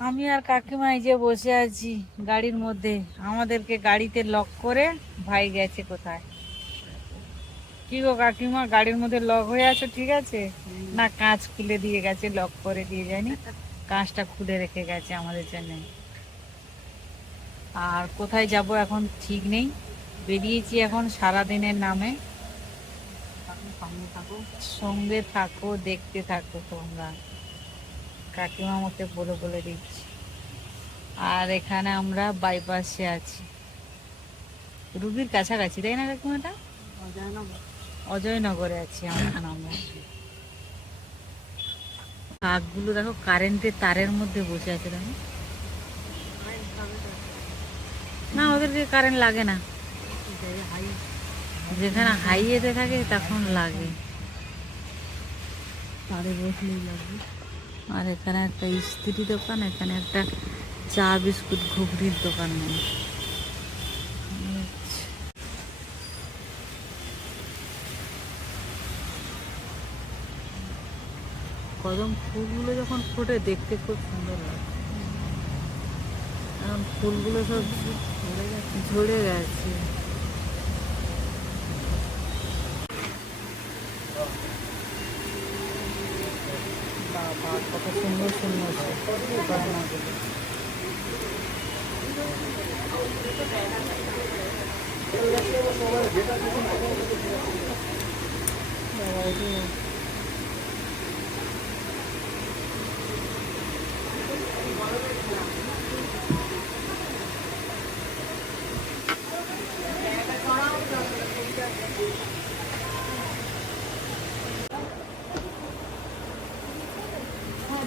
আমি আর কাকিমা এই যে বসে আছি গাড়ির মধ্যে, আমাদেরকে গাড়িতে লক করে ভাই গেছে কোথায়? কি গো কাকিমা, গাড়ির মধ্যে লক হয়ে আছো, ঠিক আছে? না, কাঁচ খুলে দিয়ে গেছে লক করে দিয়ে যায়নি। কাঁচটা খুলে রেখে গেছে আমাদের জন্য। আর কোথায় যাব এখন ঠিক নেই। বেরিয়েছি এখন সারা দিনের নামে। সঙ্গে থাকো, দেখতে থাকো তোমরা। কাকিমা আমাকে বলে বলে দিচ্ছি। আর এখানে আমরা বাইপাসে আছি। রুবির কাছাকাছি, তাই না কাকিমাটা? অজয়নগরে আছি এখন আমরা। কাকগুলো দেখো কারেন্টের তারের মধ্যে বসে আছে দেখো। না, ওদেরকে কারেন্ট লাগে না। যেখানে হাইয়েতে থাকে, তখন লাগে। তারে বসলেই লাগবে। আর এখানে একটা ইস্ত্রি দোকান, এখানে একটা চা বিস্কুট ঘুগনির দোকান নেই। কদম ফুলগুলো যখন ফোটে, দেখতে খুব সুন্দর লাগে। এখন ফুলগুলো সব ঝরে গেছে। কত সুন্দর সুন্দর বানাগুলো বাবা,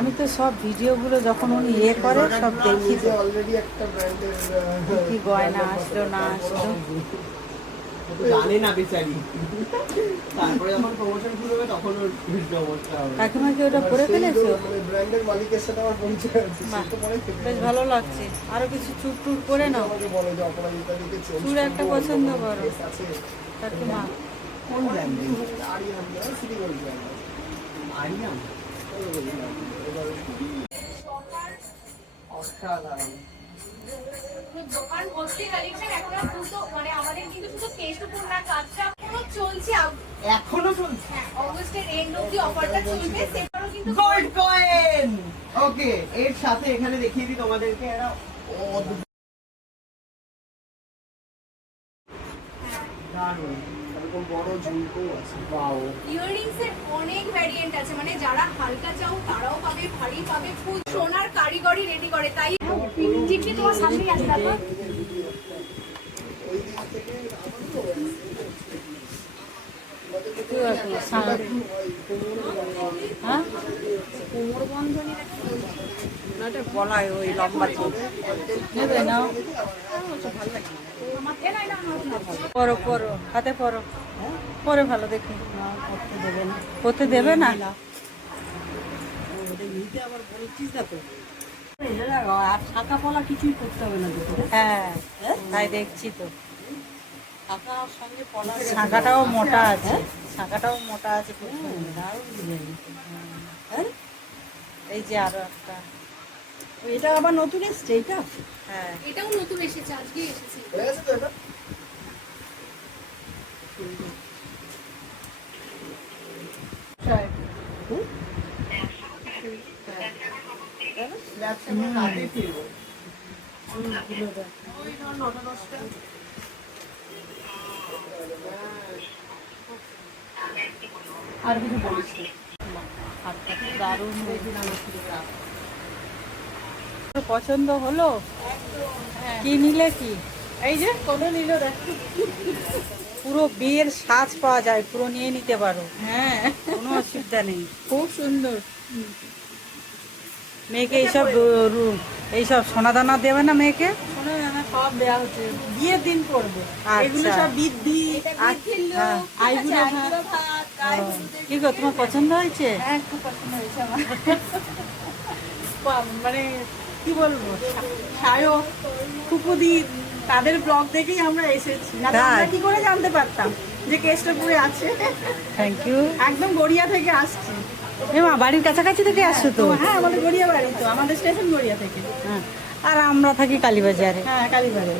আমি তো সব ভিডিওগুলো যখন উনি ইয়ে করে সব দেখি তো। অলরেডি একটা ব্র্যান্ডের কি গয়না আসলো না আসলো। জানে না বেচারি। তারপরে যখন প্রমোশন শুরু হবে তখন ওর ভিডিও অবস্থা হবে। কাকিমা কি ওটা করে ফেলেছো? ব্র্যান্ডের মালিকের সাথে আমার পরিচয় আছে পরে। বেশ ভালো লাগছে। আরও কিছু চুপ টুর করে নাও। আমাকে বলে যে অপরাজিতা দিকে একটা পছন্দ করো। কাকিমা কোন ব্র্যান্ডের Aryan city gold brand Aryan. এখন চলছে? এখনও চলছে হ্যাঁ অগস্টের অফারটা চলবে সেটারও কিন্তু গোল্ড কয়েন ওকে এর সাথে এখানে দেখিয়ে দিই তোমাদেরকে দারুণ। বড় ঝুমকো আছে। ওয়াও ইয়াররিংস এর অনেক ভ্যারিয়েন্ট আছে মানে যারা হালকা চাও তারাও পাবে ভারী পাবে ফুল সোনার কারিগরি রেডি করে তাই টিকলি তোমার সামনে আছে দেখো। কি আছে? হ্যাঁ গলায় ওই লম্বা পরো পরো হাতে পরো। পরে ভালো দেখি। করতে দেবে না? ওটা আর শাখা পলা কিছুই করতে হবে না দুটো। হ্যাঁ তাই দেখছি তো। শাঁখাটাও মোটা আছে। শাঁখাটাও মোটা আছে হ্যাঁ। এই যে আরও একটা। এটা আবার নতুন এসছে এটা হ্যাঁ। এটাও নতুন এসেছে আজকে এসেছে। হয়ে গেছে তো এটা? আর কিছু বলিস না। হাতটা খুব দারুণ দেখি পছন্দ হলো? কি নিলে কি? এই যে কোনো নিল পুরো বিয়ের সাজ পাওয়া যায় পুরো নিয়ে নিতে পারো। হ্যাঁ। কোনো অসুবিধা নেই। খুব সুন্দর। মেয়েকে এইসব এইসব সোনা দানা দেবে না মেয়েকে? শোনো না সব দেওয়া হচ্ছে। বিয়ের দিন করবে। আচ্ছা। এগুলো সব বৃদ্ধি হ্যাঁ। কি গো তোমার পছন্দ হয়েছে? হ্যাঁ খুব পছন্দ হয়েছে আমার। মানে কি বলব? সায়ক ফুপুদি তাদের ব্লগ দেখেই আমরা এসেছি। না আমরা কি করে জানতে পারতাম যে কেষ্টপুরে আছে? থ্যাংক ইউ একদম গড়িয়া থেকে আসছি। এমা বাড়ির কাছাকাছি থেকে আসছো তো? তো হ্যাঁ আমাদের গড়িয়া বাড়ি তো আমাদের স্টেশন গড়িয়া থেকে। হ্যাঁ। আর আমরা থাকি কালীবাজারে। হ্যাঁ কালীবাড়ি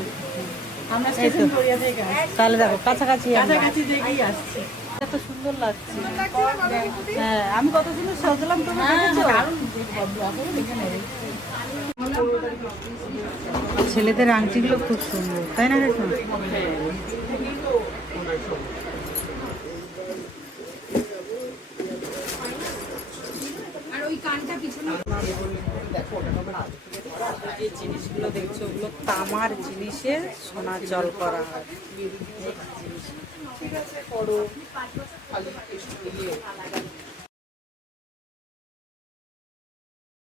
আমরা স্টেশন গড়িয়া থেকে আসছি। তাহলে দেখো কাছাকাছি কাছাকাছি থেকেই আসছি। এত সুন্দর লাগছে। হ্যাঁ আমি কত সুন্দর সাজলাম তুমি দেখেছ? ছেলেদের আংটিগুলো খুব সুন্দর তাই না দেখো আর ওই কানটা পিছনে যে জিনিসগুলো দেখছ ওগুলো তামার জিনিসের সোনা জল করা হয়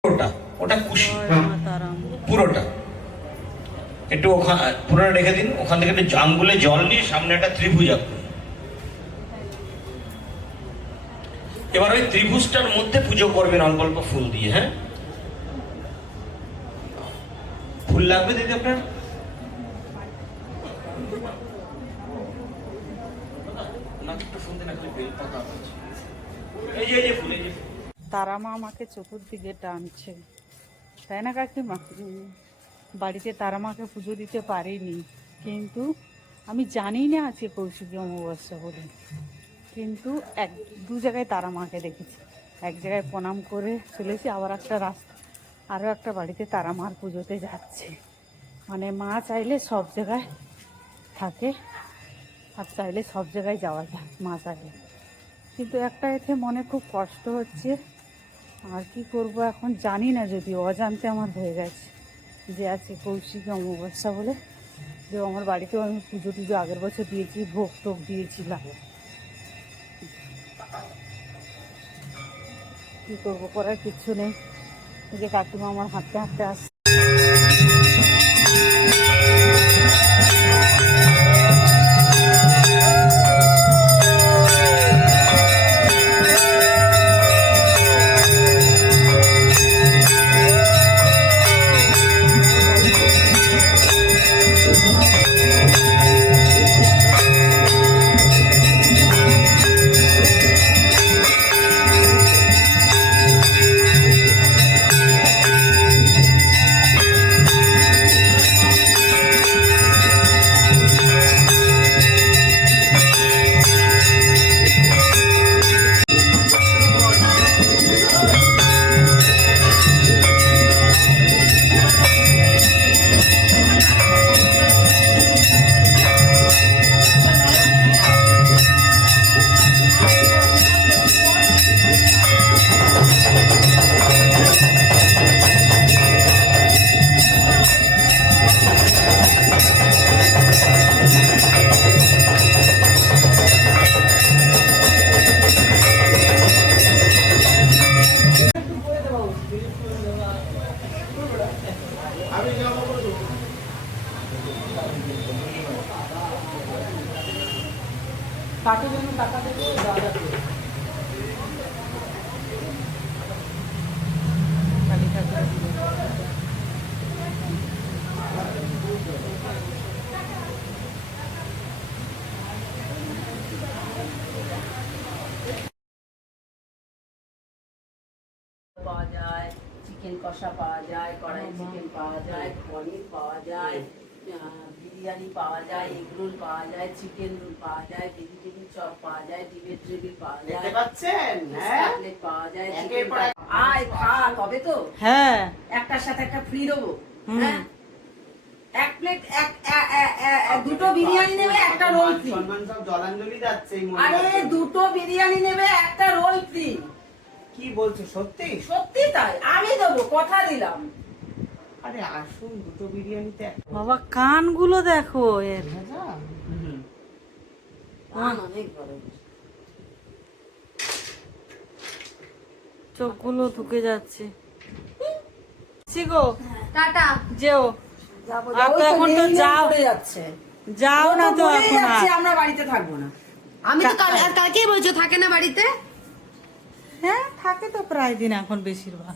ওটা মা তারাম। পুরোটা। একটু ওখানে পুরোটা রেখে দিন, ওখান থেকে একটু আঙ্গুলে জল নিয়ে সামনে একটা ত্রিভুজ আঁকুন। এবার ওই ত্রিভুজটার মধ্যে পুজো করবেন অল্প অল্প ফুল দিয়ে হ্যাঁ? ফুল লাগবে দিদি আপনার? তারা মা আমাকে চতুর্দিকে টানছে। তাই না, কাকিমা? বাড়িতে তারা মাকে পুজো দিতে পারিনি। কিন্তু আমি জানি না আছে কৌশিকী অমাবস্যা বলে। কিন্তু এক, দু জায়গায় তারা মাকে দেখেছি। এক জায়গায় প্রণাম করে চলেছি, আবার একটা রাস্তা, আরও একটা বাড়িতে তারা মার পুজোতে যাচ্ছে। মানে মা চাইলে সব জায়গায় থাকে, আর চাইলে সব জায়গায় যাওয়া যায়, মা চাইলে। কিন্তু একটা এতে মনে খুব কষ্ট হচ্ছে। আর কি করব এখন জানি না যদি অজান্তে আমার হয়ে গেছে। যে আছে কৌশিক অমাবস্যা বলে। যে আমার বাড়িতেও আমি পুজো টুজো আগের বছর দিয়েছি, ভোগ টোগ দিয়েছিলাম। কী করব করার কিচ্ছু নেই। যে কাকিমা আমার হাঁটতে হাঁটতে আসছে। কাকে যেন টাকা দেবে যাওয়া যাবে কালী ঠাকুরের পুজো। পাওয়া যায় চিকেন কষা পাওয়া যায় কড়াই চিকেন পাওয়া যায় পনির পাওয়া যায় বিরিয়ানি পাওয়া যায় এগ রোল পাওয়া যায় চিকেন রোল পাওয়া যায় ভেজিটেবিল চপ পাওয়া যায় ডিমের গ্রেভি পাওয়া যায় দেখতে পাচ্ছেন হ্যাঁ? পাওয়া যায় আয় খা তবে তো? হ্যাঁ। একটার সাথে একটা ফ্রি দেবো হ্যাঁ? এক প্লেট এক দুটো বিরিয়ানি নেবে একটা রোল ফ্রি সম্মান সব জলাঞ্জলি যাচ্ছে আরে দুটো বিরিয়ানি নেবে একটা রোল ফ্রি কি বলছো সত্যি? সত্যি তাই আমি দেবো কথা দিলাম। আরে আসুন দুটো বিরিয়ানিতে বাবা কানগুলো দেখো এর। অনেক বড়। চোখগুলো ধুকে যাচ্ছে। গো টাটা। যেও। এখন তো যাও। যাচ্ছে। যাও না তো এখন আমরা বাড়িতে থাকব না। আমি তো কাল বলছো থাকে না বাড়িতে? হ্যাঁ থাকে তো প্রায় দিন এখন বেশিরভাগ।